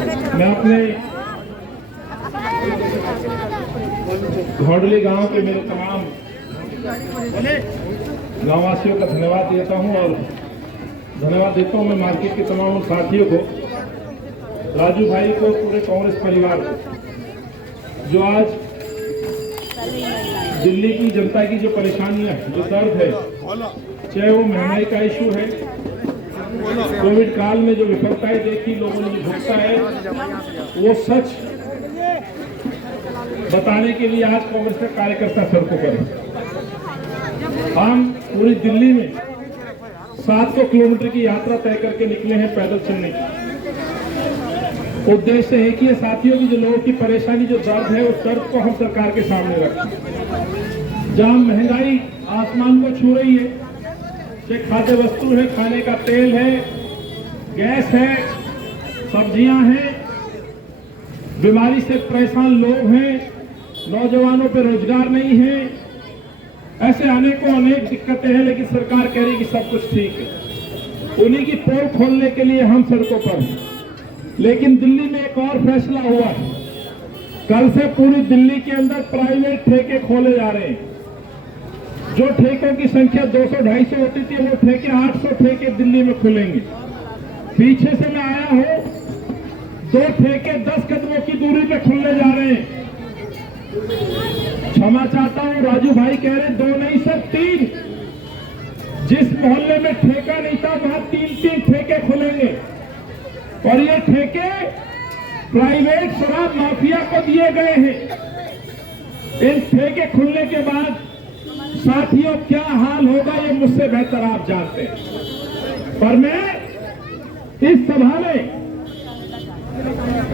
मैं अपने घोड़ली गांव के मेरे तमाम गांववासियों का धन्यवाद देता हूं और धन्यवाद देता हूं मैं मार्केट के तमाम साथियों को, राजू भाई को, पूरे कांग्रेस परिवार को, जो आज दिल्ली की जनता की जो परेशानियां, जो दर्द है, चाहे वो महंगाई का इशू है, कोविड काल में जो विफलताएं देखी लोगों ने भुगता है, वो सच बताने के लिए आज कांग्रेस के कार्यकर्ता सड़कों पर हैं। हम पूरी दिल्ली में 700 किलोमीटर की यात्रा तय करके निकले हैं पैदल चलने की। उद्देश्य है कि ये साथियों की जो लोगों की परेशानी, जो दर्द है, उस दर्द को हम सरकार के सामने रखें। जहां महंगाई आसमान को छू रही है, चाहे खाद्य वस्तु है, खाने का तेल है, गैस है, सब्जियां हैं, बीमारी से परेशान लोग हैं, नौजवानों पे रोजगार नहीं है, ऐसे अनेक दिक्कतें हैं, लेकिन सरकार कह रही कि सब कुछ ठीक है। उन्हीं की पोल खोलने के लिए हम सड़कों पर हैं। लेकिन दिल्ली में एक और फैसला हुआ है। कल से पूरी दिल्ली के अंदर प्राइवेट ठेके खोले जा रहे हैं। जो ठेकों की संख्या 200-250 होती थी, वो ठेके 800 ठेके दिल्ली में खुलेंगे। पीछे से मैं आया हूं, 2 ठेके 10 कदमों की दूरी पे खुलने जा रहे हैं। क्षमा चाहता हूं, राजू भाई कह रहे 2 नहीं सर 3। जिस मोहल्ले में ठेका नहीं था, वहां 3 ठेके खुलेंगे और ये ठेके प्राइवेट शराब माफिया को दिए गए हैं। इन ठेके खुलने के बाद साथियों क्या हाल होगा, ये मुझसे बेहतर आप जानते हैं। पर मैं इस सभा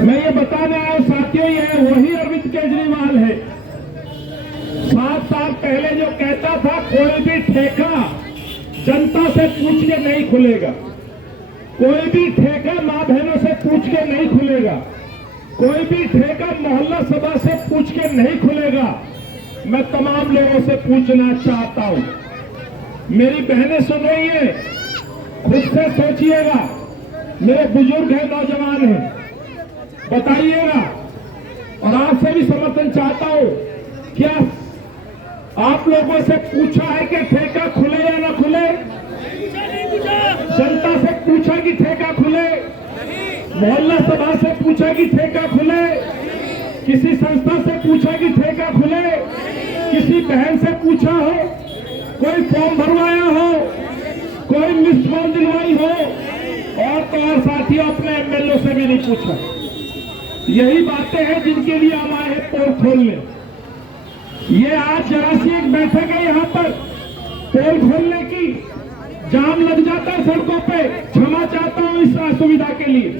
में ये बताने आया हूं साथियों, ये वही अरविंद केजरीवाल है 7 साल पहले जो कहता था कोई भी ठेका जनता से पूछ के नहीं खुलेगा, कोई भी ठेका मां बहनों से पूछ के नहीं खुलेगा, कोई भी ठेका मोहल्ला सभा से पूछ के नहीं खुलेगा। मैं तमाम लोगों से पूछना चाहता हूं, मेरी बहनें सुन रही हैं, खुद से सोचिएगा, मेरे बुजुर्ग हैं, नौजवान हैं, बताइएगा। और आपसे भी समर्थन चाहता हूं, क्या आप लोगों से पूछा है कि ठेका खुले या ना खुले? जनता से पूछा कि ठेका खुले? मोहल्ला सभा से पूछा कि ठेका खुले? किसी संस्था से पूछा कि ठेका खुले? किसी बहन से पूछा हो? कोई फॉर्म भरवाया हो? कोई मिस्ड कॉल दिलवाई हो? और तो और साथियों अपने एमएलए से भी नहीं पूछा। यही बातें हैं जिनके लिए हम आए हैं पोल खोलने। ये आज जरा सी एक बैठक है यहाँ पर पोल खोलने की, जाम लग जाता है सड़कों पे। क्षमा चाहता हूं इस असुविधा के लिए,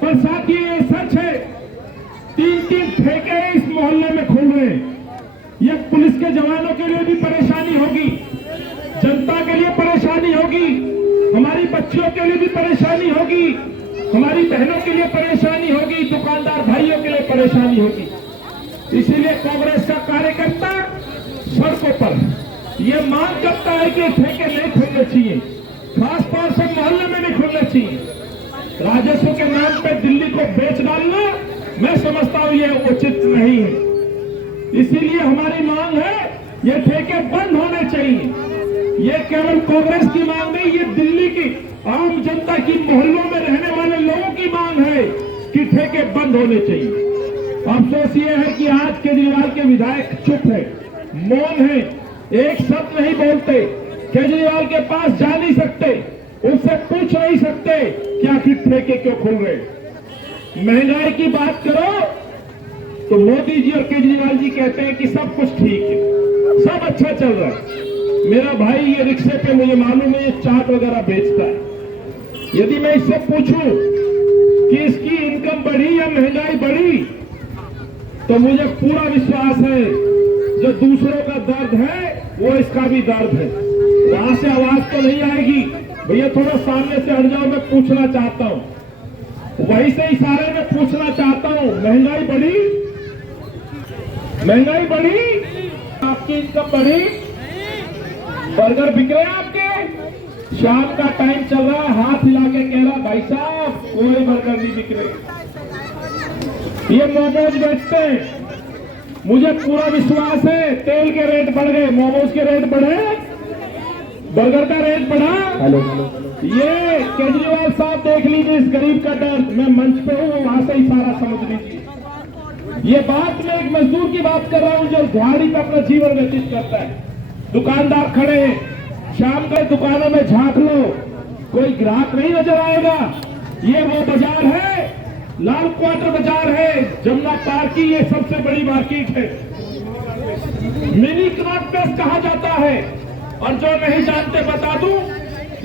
पर साथियों ये सच है, 3 ठेके इस मोहल्ले में खुल रहे हैं। ये पुलिस के जवानों के लिए भी परेशानी होगी, जनता के लिए परेशानी होगी, हमारी बच्चियों के लिए भी परेशानी होगी, हमारी बहनों के लिए परेशानी होगी, दुकानदार भाइयों के लिए परेशानी होगी। इसीलिए कांग्रेस का कार्यकर्ता सड़कों पर ये मांग करता है कि ठेके नहीं खुलने चाहिए, खासतौर से मोहल्ले में नहीं खुलने चाहिए। राजस्व के नाम पे दिल्ली को बेच डालना मैं समझता हूं ये उचित नहीं है। इसीलिए हमारी मांग है ये ठेके बंद होने चाहिए। ये केवल कांग्रेस की मांग नहीं, ये दिल्ली की आम जनता की, मोहल्लों में रहने वाले लोगों की मांग है कि ठेके बंद होने चाहिए। अफसोस ये है कि आज केजरीवाल के विधायक चुप है, मौन है, एक शब्द नहीं बोलते, केजरीवाल के पास जा नहीं सकते, उससे पूछ नहीं सकते कि आखिर ठेके क्यों खुल रहे। महंगाई की बात करो तो मोदी जी और केजरीवाल जी कहते हैं कि सब कुछ ठीक है, सब अच्छा चल रहा है। मेरा भाई ये रिक्शे पे मुझे मालूम है ये चाट वगैरह बेचता है। यदि मैं इससे पूछूं कि इसकी इनकम बढ़ी या महंगाई बढ़ी, तो मुझे पूरा विश्वास है जो दूसरों का दर्द है वो इसका भी दर्द है। वहां से आवाज तो नहीं आएगी, भैया थोड़ा सामने से हट जाओ, मैं पूछना चाहता हूं। वहीं से इशारे में पूछना चाहता हूं, महंगाई बढ़ी? महंगाई बढ़ी? आपकी इनकम बढ़ी? बर्गर बिक रहे हैं आपके? शाम का टाइम चल रहा है, हाथ हिला के कह रहा भाई साहब कोई बर्गर नहीं बिक रहे। ये मोमोज बेचते हैं, मुझे पूरा विश्वास है तेल के रेट बढ़ गए, मोमोज के रेट बढ़े, बर्गर का रेट बढ़ा। ये केजरीवाल साहब देख लीजिए इस गरीब का दर्द, मैं मंच पे हूँ वहां से ही सारा समझ लीजिए। ये बात मैं एक मजदूर की बात कर रहा हूँ जो दिहाड़ी पे अपना जीवन व्यतीत करता है। दुकानदार खड़े हैं, शाम को दुकानों में झांक लो, कोई ग्राहक नहीं नजर आएगा। ये वो बाजार है, लाल क्वार्टर बाजार है, जमुना पार्क की ये सबसे बड़ी मार्केट है, मिनी क्लॉथ प्लेस कहा जाता है। और जो नहीं जानते बता दूं,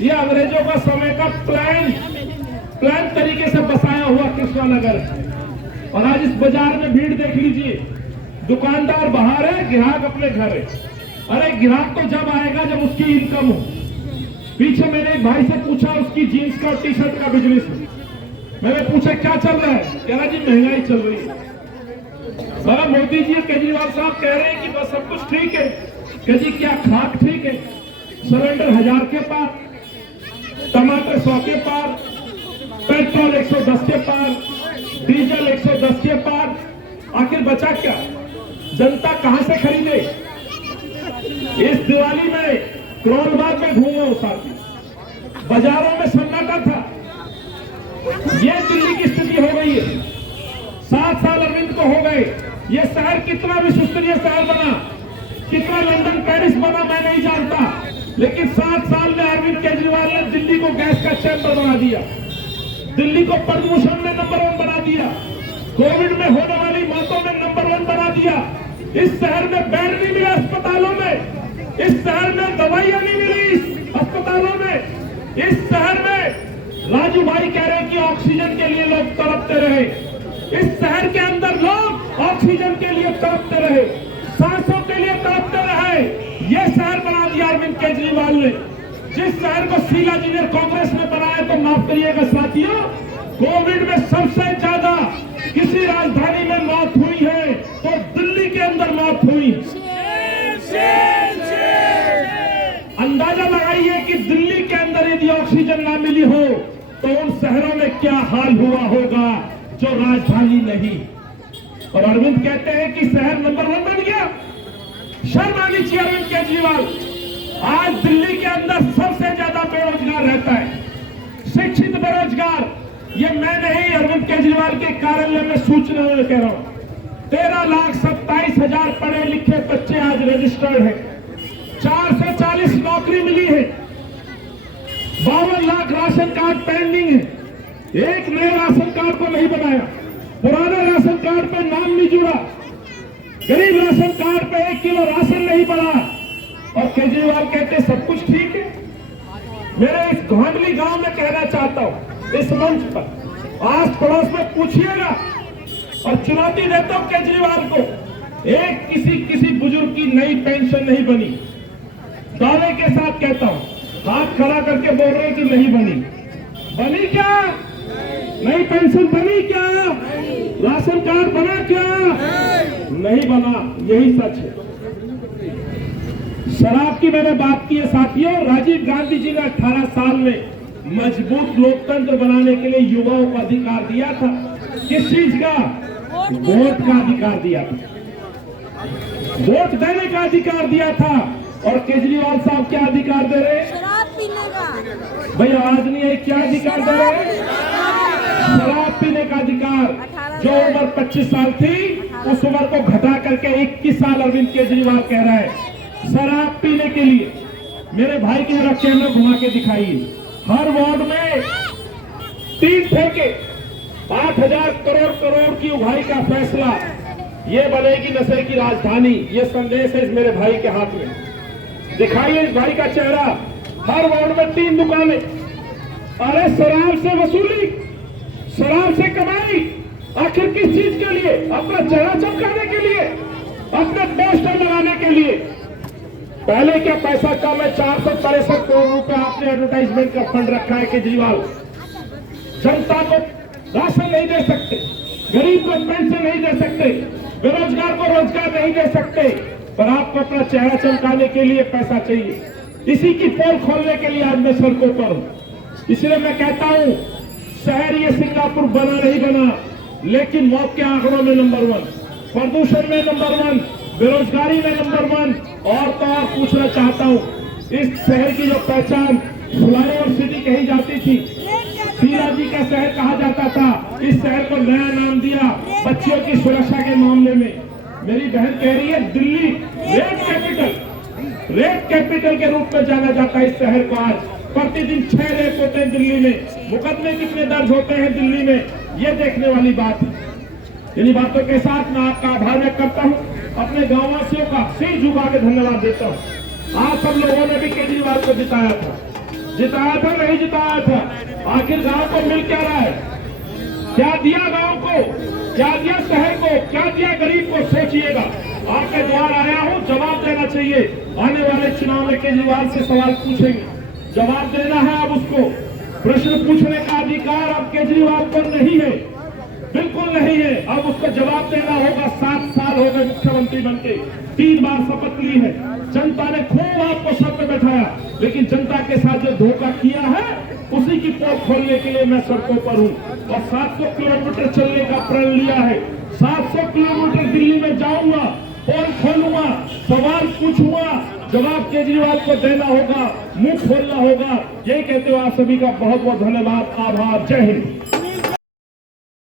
ये अंग्रेजों का समय का प्लान तरीके से बसाया हुआ कृष्णा नगर है। और आज इस बाजार में भीड़ देख लीजिए, दुकानदार बाहर है, ग्राहक अपने घर है। अरे ग्राहक तो जब आएगा जब उसकी इनकम हो। पीछे मैंने एक भाई से पूछा, उसकी जीन्स का और टी शर्ट का बिजनेस है। मैंने पूछा क्या चल रहा है, कह रहा जी महंगाई चल रही है। सर मोदी जी केजरीवाल साहब कह रहे हैं कि बस सब कुछ ठीक है। कह जी क्या खाक ठीक है, सिलेंडर 1000 के पार, टमाटर 100 के पार, पेट्रोल 110 के पार, डीजल 110 के पार। आखिर बचा क्या, जनता कहां से खरीदे। इस दिवाली में करोलबाग में घूमा साथी, बाजारों में सन्नाटा था। ये दिल्ली की स्थिति हो गई है। 7 साल अरविंद को हो गए। ये शहर कितना विश्वसनीय शहर बना, कितना लंदन पेरिस बना मैं नहीं जानता, लेकिन 7 साल में अरविंद केजरीवाल ने दिल्ली को गैस का चैंबर बना दिया, दिल्ली को प्रदूषण में नंबर 1 बना दिया, कोविड में होने वाली मौतों में नंबर 1 बना दिया। इस शहर में बेड नहीं मिला अस्पतालों में, इस शहर में दवाइयां नहीं मिली अस्पतालों में, इस शहर में राजू भाई कह रहे हैं कि ऑक्सीजन के लिए लोग तड़पते रहे। इस शहर के अंदर लोग ऑक्सीजन के लिए तड़पते रहे, सांसों के लिए तड़पते रहे। ये शहर बना दिया अरविंद केजरीवाल ने। जिस शहर को शीला जी ने कांग्रेस में बनाया, तो माफ करिएगा साथियों, कोविड में सबसे ज्यादा किसी राजधानी में मौत हुई है तो दिल्ली के अंदर मौत हुई। अंदाजा लगाइए कि दिल्ली के अंदर यदि ऑक्सीजन ना मिली हो तो उन शहरों में क्या हाल हुआ होगा जो राजधानी नहीं। और अरविंद कहते हैं कि शहर नंबर 1 बन गया। शर्म आनी चाहिए अरविंद केजरीवाल। आज दिल्ली के अंदर सबसे ज्यादा बेरोजगार रहता है, शिक्षित बेरोजगार। ये मैं नहीं, अरविंद केजरीवाल के कार्यालय में सूचना में कह रहा हूं। 13,27,000 पढ़े लिखे बच्चे आज रजिस्टर्ड हैं, 440 नौकरी मिली है, 52 लाख राशन कार्ड पेंडिंग है। एक नए राशन कार्ड को नहीं बनाया, पुराने राशन कार्ड पे नाम नहीं जुड़ा, गरीब राशन कार्ड पे 1 किलो राशन नहीं बढ़ा। और केजरीवाल कहते सब कुछ ठीक है। मेरे इस घोंडली गांव में कहना चाहता हूं इस मंच पर, आस पड़ोस में पूछिएगा और चुनौती देता हूं केजरीवाल को, एक किसी बुजुर्ग की नई पेंशन नहीं बनी। दावे के साथ कहता हूं, हाथ खड़ा करके बोल रहे कि नहीं बनी क्या? नई पेंशन बनी क्या? राशन कार्ड बना क्या? नहीं बना, यही सच है। शराब की मैंने बात की है साथियों। राजीव गांधी जी ने 18 साल में मजबूत लोकतंत्र बनाने के लिए युवाओं को अधिकार दिया था। किस चीज का? वोट का अधिकार दिया था, वोट देने का अधिकार दिया था। और केजरीवाल साहब क्या अधिकार दे रहे हैं? शराब पीने का। भाई आवाज नहीं है, क्या अधिकार दे रहे हैं? शराब पीने का अधिकार। जो उम्र 25 साल थी उस उम्र को घटा करके 21 साल अरविंद केजरीवाल कह रहा है शराब पीने के लिए। मेरे भाई की जरा कैमरा घुमा के दिखाइए। हर वार्ड में 3 ठेके, 8,000 करोड़ की उगाही का फैसला, ये बनेगी नशे की राजधानी। ये संदेश है इस मेरे भाई के हाथ में। दिखाइए इस भाई का चेहरा। हर वार्ड में 3 दुकानें। अरे शराब से वसूली, शराब से कमाई, आखिर किस चीज के लिए? अपना चेहरा चमकाने के लिए, अपने पोस्टर लगाने के लिए। पहले क्या पैसा कम है, 463 करोड़ रुपए आपने एडवर्टाइजमेंट का फंड रखा है केजरीवाल। जनता को राशन नहीं दे सकते, गरीब को पेंशन नहीं दे सकते, बेरोजगार को रोजगार नहीं दे सकते, पर आपको अपना चेहरा चमकाने के लिए पैसा चाहिए। इसी की पोल खोलने के लिए आज मैं सड़कों पर हूं। इसलिए मैं कहता हूं, शहर ये सिंगापुर बना नहीं बना, लेकिन मौत के आंकड़ों में नंबर 1, प्रदूषण में नंबर 1, बेरोजगारी में नंबर 1। और तो और पूछना चाहता हूँ, इस शहर की जो पहचान फ्लाईओवर सिटी कही जाती थी, शीला जी का शहर कहा जाता था, इस शहर को नया नाम दिया बच्चियों की सुरक्षा के मामले में। मेरी बहन कह रही है दिल्ली रेप कैपिटल के रूप में जाना जाता है इस शहर को। आज प्रतिदिन 6 रेप होते हैं दिल्ली में, मुकदमे कितने दर्ज होते हैं दिल्ली में, ये देखने वाली बात है। इन्हीं बातों के साथ मैं आपका आभार व्यक्त करता हूँ, अपने गाँव वासियों का सिर झुका के धन्यवाद देता हूँ। आप सब लोगों ने भी केजरीवाल को जिताया था नहीं जिताया था? आखिर गांव को मिल क्या रहा है? क्या दिया गांव को, क्या दिया शहर को, क्या दिया गरीब को? सोचिएगा। आपके द्वार आया हूं, जवाब देना चाहिए। आने वाले चुनाव में केजरीवाल से सवाल पूछेंगे, जवाब देना है। अब उसको प्रश्न पूछने का अधिकार अब केजरीवाल को नहीं है, बिल्कुल नहीं है। अब उसको जवाब देना होगा। 7 साल हो गए मुख्यमंत्री बनके, 3 बार शपथ ली है। जनता ने खूब आपको सर पे बैठाया, लेकिन जनता के साथ जो धोखा किया है उसी की पोल खोलने के लिए मैं सड़कों पर हूँ। और 700 किलोमीटर चलने का प्रण लिया है। 700 किलोमीटर दिल्ली में जाऊंगा, पोल खोलूंगा, सवाल पूछूंगा, जवाब केजरीवाल को देना होगा, मुंह खोलना होगा। यही कहते हुए आप सभी का बहुत बहुत धन्यवाद, आभार, जय हिंद।